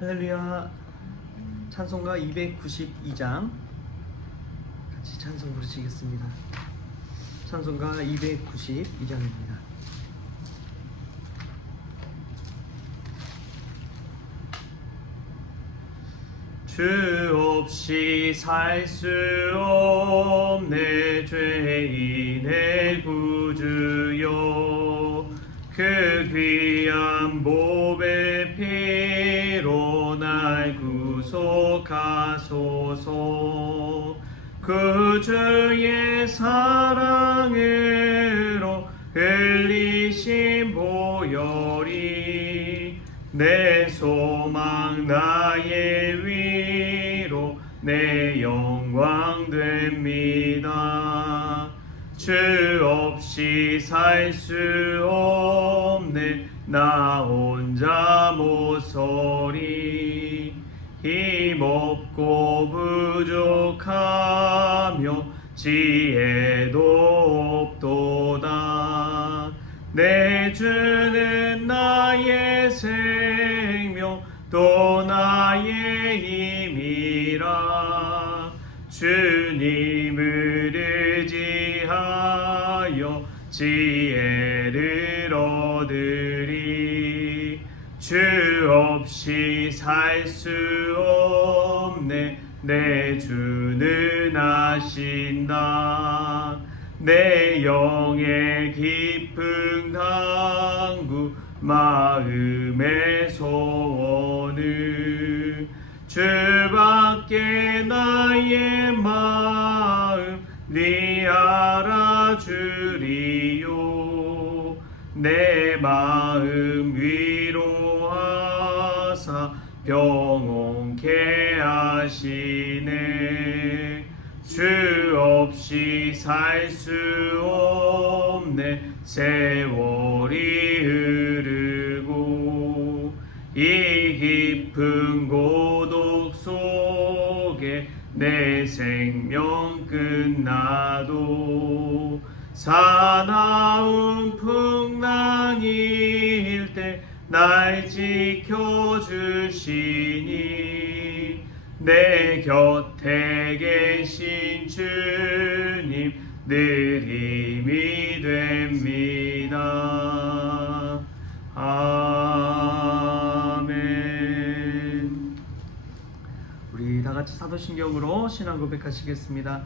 할렐루야. 찬송가 292장 같이 찬송 부르시겠습니다. 찬송가 292장입니다. 주 없이 살 수 없네 죄인의 구주여, 그 귀한 보배 피로 날 구속하소서. 그 주의 사랑으로 흘리신 보혈이 내 소망 나의 위로 내 영광 됩니다. 주 없이 살 수 없네 나 혼자 못 서리. 힘없고 부족하며 지혜도 없도다. 내 주는 나의 생명 또 나의 힘이라. 주님을 의지하여 지혜를 얻으리. 주 없이 살 수 없네 내 주는 아신다. 내 영의 깊은 강구 마음의 소원을 주밖에 나의 마음 네 알아주리요. 내 마음 위로하사 평온케 하시네. 주 없이 살 수 없네 세월이 흐르고 이 깊은 고독 속에 내 생명 끝나도 사나운 풍랑일 때 날 지켜주시니 내 곁에 계신 주님 늘 힘이 됩니다. 아멘. 우리 다 같이 사도신경으로 신앙 고백하시겠습니다.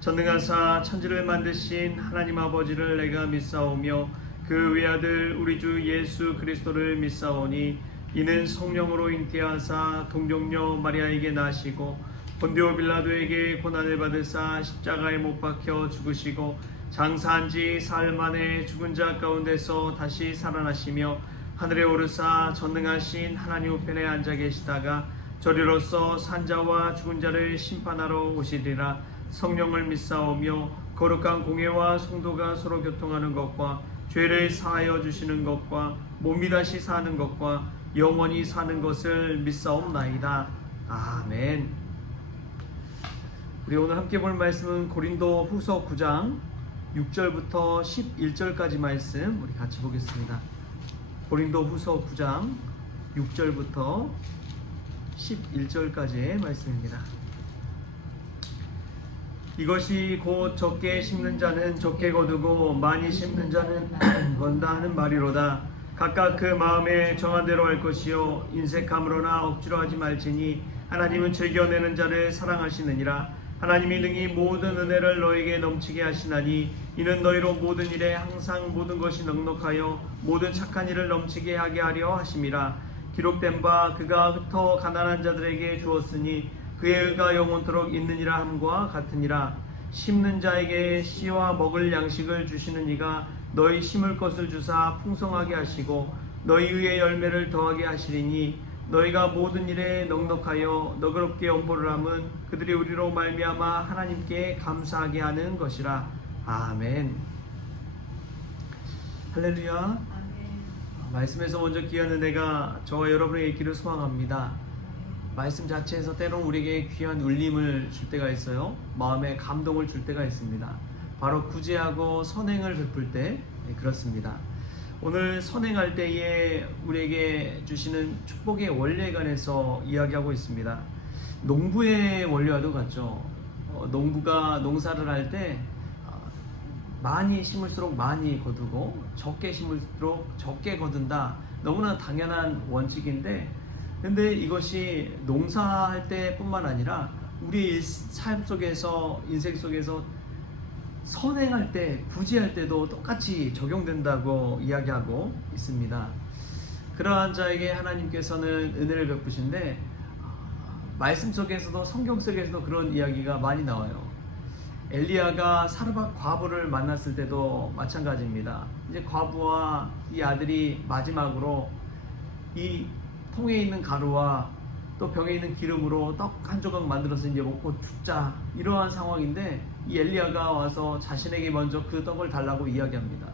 전능하사 천지를 만드신 하나님 아버지를 내가 믿사오며 그 외아들 우리 주 예수 그리스도를 믿사오니 이는 성령으로 잉태하사 동정녀 마리아에게 나시고 본디오 빌라도에게 고난을 받으사 십자가에 못 박혀 죽으시고 장사한 지 사흘 만에 죽은 자 가운데서 다시 살아나시며 하늘에 오르사 전능하신 하나님 우편에 앉아 계시다가 저리로서 산자와 죽은 자를 심판하러 오시리라. 성령을 믿사오며 거룩한 공회와 성도가 서로 교통하는 것과 죄를 사하여 주시는 것과 몸이 다시 사는 것과 영원히 사는 것을 믿사옵나이다. 아멘. 우리 오늘 함께 볼 말씀은 고린도 후서 9장 6절부터 11절까지 말씀 우리 같이 보겠습니다. 고린도 후서 9장 6절부터 11절까지의 말씀입니다. 이것이 곧 적게 심는 자는 적게 거두고 많이 심는 자는 건다 하는 말이로다. 각각 그 마음에 정한 대로 할 것이요 인색함으로나 억지로 하지 말지니 하나님은 즐겨내는 자를 사랑하시느니라. 하나님이 능히 모든 은혜를 너에게 넘치게 하시나니 이는 너희로 모든 일에 항상 모든 것이 넉넉하여 모든 착한 일을 넘치게 하게 하려 하심이라. 기록된 바 그가 흩어 가난한 자들에게 주었으니 그의 의가 영원토록 있느니라 함과 같으니라. 심는 자에게 씨와 먹을 양식을 주시는 이가 너희 심을 것을 주사 풍성하게 하시고 너희 의의 열매를 더하게 하시리니 너희가 모든 일에 넉넉하여 너그럽게 엄보를 함은 그들이 우리로 말미암아 하나님께 감사하게 하는 것이라. 아멘. 할렐루야. 아멘. 말씀에서 먼저 귀한 은혜가 저와 여러분에게 있기를 소망합니다. 말씀 자체에서 때론 우리에게 귀한 울림을 줄 때가 있어요. 마음에 감동을 줄 때가 있습니다. 바로 구제하고 선행을 베풀 때 그렇습니다. 오늘 선행할 때에 우리에게 주시는 축복의 원리에 관해서 이야기하고 있습니다. 농부의 원리와도 같죠. 농부가 농사를 할 때 많이 심을수록 많이 거두고 적게 심을수록 적게 거둔다. 너무나 당연한 원칙인데, 근데 이것이 농사할 때뿐만 아니라 우리 삶 속에서, 인생 속에서 선행할 때, 구제할 때도 똑같이 적용된다고 이야기하고 있습니다. 그러한 자에게 하나님께서는 은혜를 베푸신데, 말씀 속에서도, 성경 속에서도 그런 이야기가 많이 나와요. 엘리야가 사르밧 과부를 만났을 때도 마찬가지입니다. 이제 과부와 이 아들이 마지막으로 이 통에 있는 가루와 또 병에 있는 기름으로 떡 한 조각 만들어서 이제 먹고 죽자, 이러한 상황인데, 이 엘리야가 와서 자신에게 먼저 그 떡을 달라고 이야기합니다.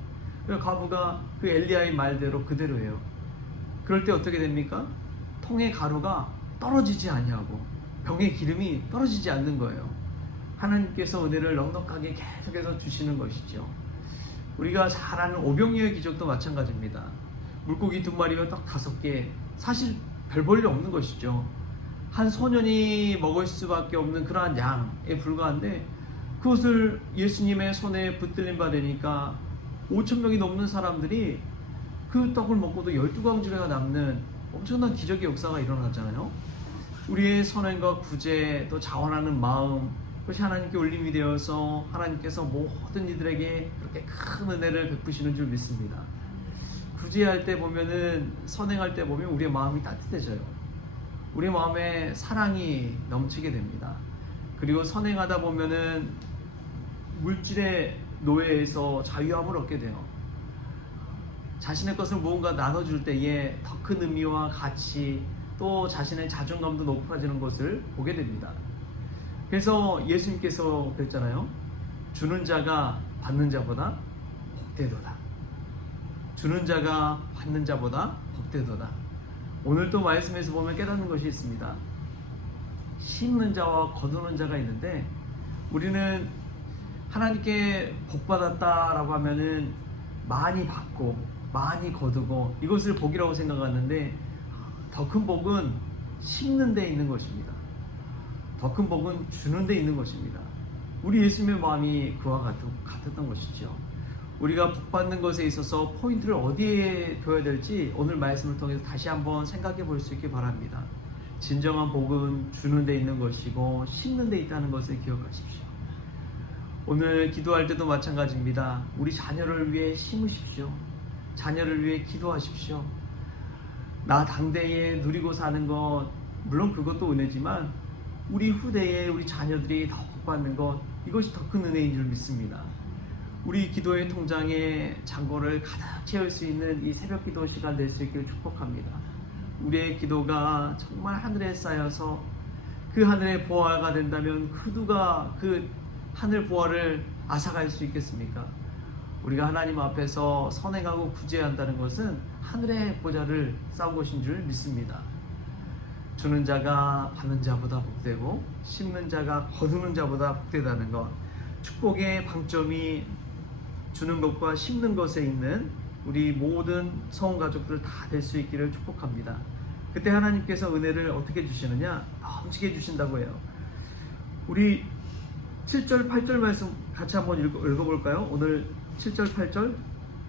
그래서 과부가 그 엘리야의 말대로 그대로 해요. 그럴 때 어떻게 됩니까? 통의 가루가 떨어지지 아니하고 병의 기름이 떨어지지 않는 거예요. 하나님께서 은혜를 넉넉하게 계속해서 주시는 것이죠. 우리가 잘 아는 오병이어의 기적도 마찬가지입니다. 물고기 2마리와 떡 5개, 사실 별 볼일 없는 것이죠. 한 소년이 먹을 수밖에 없는 그러한 양에 불과한데, 그것을 예수님의 손에 붙들림 받으니까 5,000명이 넘는 사람들이 그 떡을 먹고도 12광주가 남는 엄청난 기적의 역사가 일어나잖아요. 우리의 선행과 구제, 또 자원하는 마음, 그것이 하나님께 올림이 되어서 하나님께서 모든 이들에게 그렇게 큰 은혜를 베푸시는 줄 믿습니다. 구제할 때 보면은, 선행할 때 보면 우리의 마음이 따뜻해져요. 우리 마음에 사랑이 넘치게 됩니다. 그리고 선행하다 보면은 물질의 노예에서 자유함을 얻게 돼요. 자신의 것을 무언가 나눠줄 때에 더 큰 의미와 가치, 또 자신의 자존감도 높아지는 것을 보게 됩니다. 그래서 예수님께서 그랬잖아요. 주는 자가 받는 자보다 복되도다. 주는 자가 받는 자보다 복되도다. 오늘 또 말씀에서 보면 깨닫는 것이 있습니다. 심는 자와 거두는 자가 있는데, 우리는 하나님께 복받았다라고 하면은 많이 받고 많이 거두고 이것을 복이라고 생각하는데, 더 큰 복은 심는 데 있는 것입니다. 더 큰 복은 주는 데 있는 것입니다. 우리 예수님의 마음이 그와 같았던 것이죠. 우리가 복받는 것에 있어서 포인트를 어디에 둬야 될지 오늘 말씀을 통해서 다시 한번 생각해 볼 수 있기 바랍니다. 진정한 복은 주는 데 있는 것이고 심는 데 있다는 것을 기억하십시오. 오늘 기도할 때도 마찬가지입니다. 우리 자녀를 위해 심으십시오. 자녀를 위해 기도하십시오. 나 당대에 누리고 사는 것, 물론 그것도 은혜지만 우리 후대에 우리 자녀들이 더 복받는 것, 이것이 더 큰 은혜인 줄 믿습니다. 우리 기도의 통장에 잔고를 가득 채울 수 있는 이 새벽 기도 시간 될 수 있기를 축복합니다. 우리의 기도가 정말 하늘에 쌓여서 그 하늘의 보화가 된다면 그 누가 그 하늘 보화를 앗아갈 수 있겠습니까? 우리가 하나님 앞에서 선행하고 구제한다는 것은 하늘의 보좌를 쌓은 것인 줄 믿습니다. 주는 자가 받는 자보다 복되고 심는 자가 거두는 자보다 복되다는 것, 축복의 방점이 주는 것과 심는 것에 있는 우리 모든 성원 가족들 다 될 수 있기를 축복합니다. 그때 하나님께서 은혜를 어떻게 주시느냐? 넘치게 주신다고 해요. 우리 7절 8절 말씀 같이 한번 읽어볼까요? 오늘 7절 8절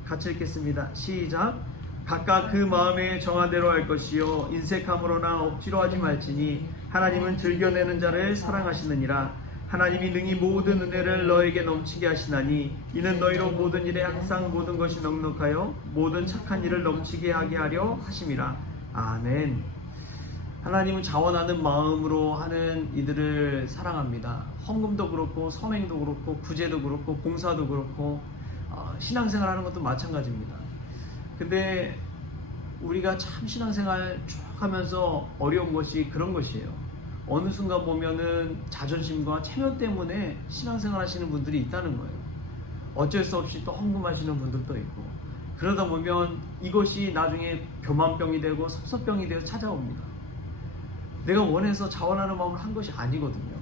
같이 읽겠습니다. 시작. 각각 그 마음에 정한 대로 할 것이요 인색함으로나 억지로 하지 말지니 하나님은 즐겨내는 자를 사랑하시느니라. 하나님이 능히 모든 은혜를 너에게 넘치게 하시나니 이는 너희로 모든 일에 항상 모든 것이 넉넉하여 모든 착한 일을 넘치게 하게 하려 하심이라. 아멘. 하나님은 자원하는 마음으로 하는 이들을 사랑합니다. 헌금도 그렇고 선행도 그렇고 구제도 그렇고 봉사도 그렇고 신앙생활 하는 것도 마찬가지입니다. 근데 우리가 참 신앙생활 쭉 하면서 어려운 것이 그런 것이에요. 어느 순간 보면은 자존심과 체면 때문에 신앙생활 하시는 분들이 있다는 거예요. 어쩔 수 없이 또 헌금하시는 분들도 있고, 그러다 보면 이것이 나중에 교만병이 되고 섭섭병이 되어 찾아옵니다. 내가 원해서 자원하는 마음을 한 것이 아니거든요.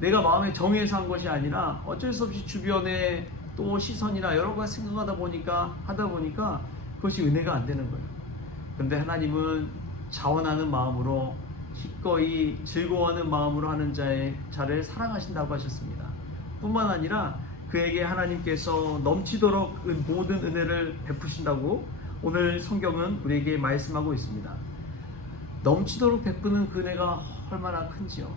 내가 마음에 정해서 한 것이 아니라 어쩔 수 없이 주변에 또 시선이나 여러 가지 생각하다 보니까 그것이 은혜가 안 되는 거예요. 그런데 하나님은 자원하는 마음으로 기꺼이 즐거워하는 마음으로 하는 자를 사랑하신다고 하셨습니다. 뿐만 아니라 그에게 하나님께서 넘치도록 모든 은혜를 베푸신다고 오늘 성경은 우리에게 말씀하고 있습니다. 넘치도록 베푸는 그 은혜가 얼마나 큰지요.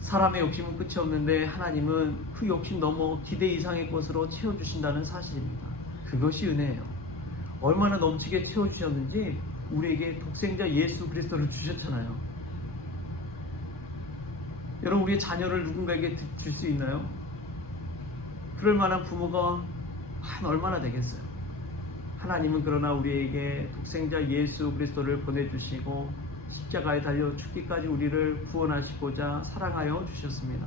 사람의 욕심은 끝이 없는데 하나님은 그 욕심 넘어 기대 이상의 것으로 채워주신다는 사실입니다. 그것이 은혜예요. 얼마나 넘치게 채워주셨는지 우리에게 독생자 예수 그리스도를 주셨잖아요. 여러분, 우리의 자녀를 누군가에게 줄 수 있나요? 그럴 만한 부모가 얼마나 되겠어요? 하나님은 그러나 우리에게 독생자 예수 그리스도를 보내주시고 십자가에 달려 죽기까지 우리를 구원하시고자 사랑하여 주셨습니다.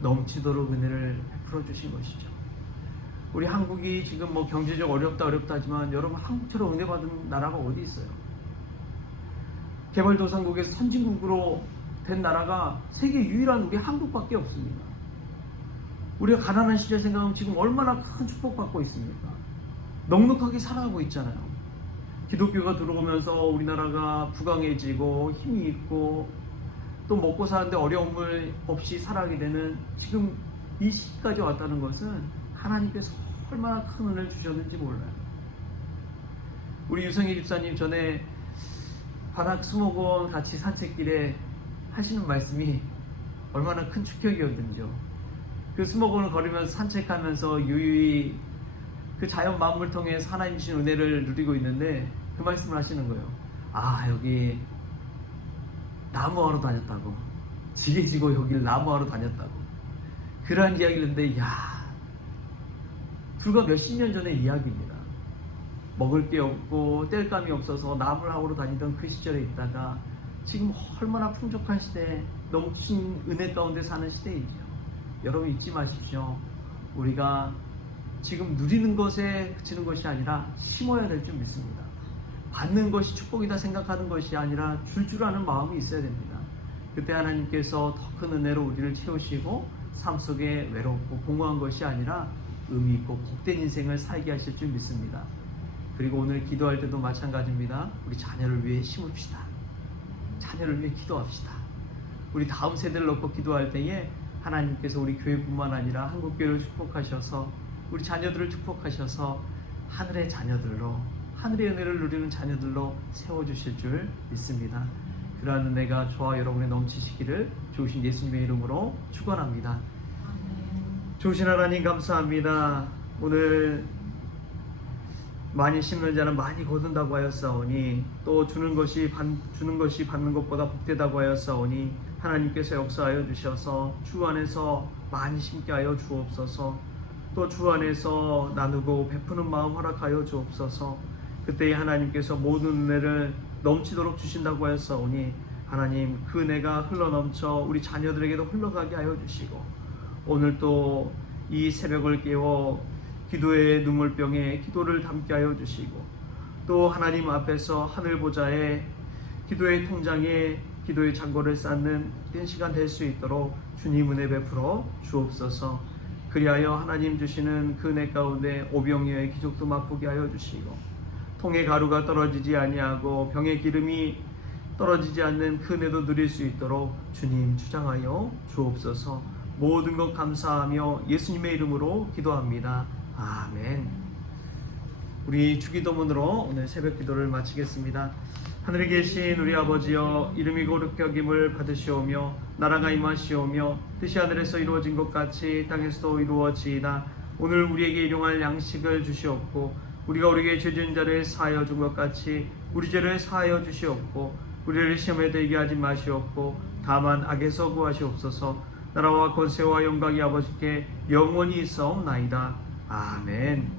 넘치도록 은혜를 베풀어 주신 것이죠. 우리 한국이 지금 경제적 어렵다 하지만 여러분, 한국처럼 은혜 받은 나라가 어디 있어요? 개발도상국에서 선진국으로 된 나라가 세계 유일한 우리 한국밖에 없습니다. 우리가 가난한 시절 생각하면 지금 얼마나 큰 축복받고 있습니까? 넉넉하게 살아가고 있잖아요. 기독교가 들어오면서 우리나라가 부강해지고 힘이 있고 또 먹고 사는데 어려움을 없이 살아가게 되는 지금 이 시기까지 왔다는 것은 하나님께서 얼마나 큰 은혜를 주셨는지 몰라요. 우리 유성희 집사님 전에 관악 수목원 같이 산책길에 하시는 말씀이 얼마나 큰 축복이었는지요. 그 수목원을 걸으면서 산책하면서 유유히 그 자연 만물 통해서 하나님 주신 은혜를 누리고 있는데 그 말씀을 하시는 거예요. 여기 나무하러 다녔다고, 지게 지고 여기를 나무하러 다녔다고, 그러한 이야기를 했는데, 불과 몇십 년 전의 이야기입니다. 먹을 게 없고 뗄감이 없어서 나무를 하러 다니던 그 시절에 있다가 지금 얼마나 풍족한 시대에 넘친 은혜 가운데 사는 시대이죠. 여러분, 잊지 마십시오. 우리가 지금 누리는 것에 그치는 것이 아니라 심어야 될 줄 믿습니다. 받는 것이 축복이다 생각하는 것이 아니라 줄 아는 마음이 있어야 됩니다. 그때 하나님께서 더 큰 은혜로 우리를 채우시고 삶 속에 외롭고 공허한 것이 아니라 의미 있고 복된 인생을 살게 하실 줄 믿습니다. 그리고 오늘 기도할 때도 마찬가지입니다. 우리 자녀를 위해 심읍시다. 자녀를 위해 기도합시다. 우리 다음 세대를 놓고 기도할 때에 하나님께서 우리 교회뿐만 아니라 한국교회를 축복하셔서 우리 자녀들을 축복하셔서 하늘의 자녀들로, 하늘의 은혜를 누리는 자녀들로 세워주실 줄 믿습니다. 그러한 은혜가 저와 여러분의 넘치시기를 좋으신 예수님의 이름으로 축원합니다. 좋으신 하나님 감사합니다. 오늘 많이 심는 자는 많이 거둔다고 하였사오니 또 주는 것이 받는 것보다 복되다고 하였사오니 하나님께서 역사하여 주셔서 주 안에서 많이 심게 하여 주옵소서. 또 주 안에서 나누고 베푸는 마음 허락하여 주옵소서. 그때에 하나님께서 모든 은혜를 넘치도록 주신다고 하였사오니 하나님, 그 은혜가 흘러넘쳐 우리 자녀들에게도 흘러가게 하여 주시고 오늘 또 이 새벽을 깨워 기도의 눈물병에 기도를 담게 하여 주시고 또 하나님 앞에서 하늘 보좌에 기도의 통장에 기도의 잔고를 쌓는 된 시간 될 수 있도록 주님 은혜 베풀어 주옵소서. 그리하여 하나님 주시는 그 은혜 가운데 오병이어의 기적도 맛보게 하여 주시고 통의 가루가 떨어지지 아니하고 병의 기름이 떨어지지 않는 그 은혜도 누릴 수 있도록 주님 주장하여 주옵소서. 모든 것 감사하며 예수님의 이름으로 기도합니다. 아멘. 우리 주기도문으로 오늘 새벽 기도를 마치겠습니다. 하늘에 계신 우리 아버지여, 이름이 거룩히 여김을 받으시오며 나라가 임하시오며 뜻이 하늘에서 이루어진 것 같이 땅에서도 이루어지이다. 오늘 우리에게 일용할 양식을 주시옵고 우리가 우리에게 죄 지은 자를 사하여 준 것 같이 우리 죄를 사하여 주시옵고 우리를 시험에 들게 하지 마시옵고 다만 악에서 구하시옵소서. 나라와 권세와 영광이 아버지께 영원히 있사옵나이다. 아멘.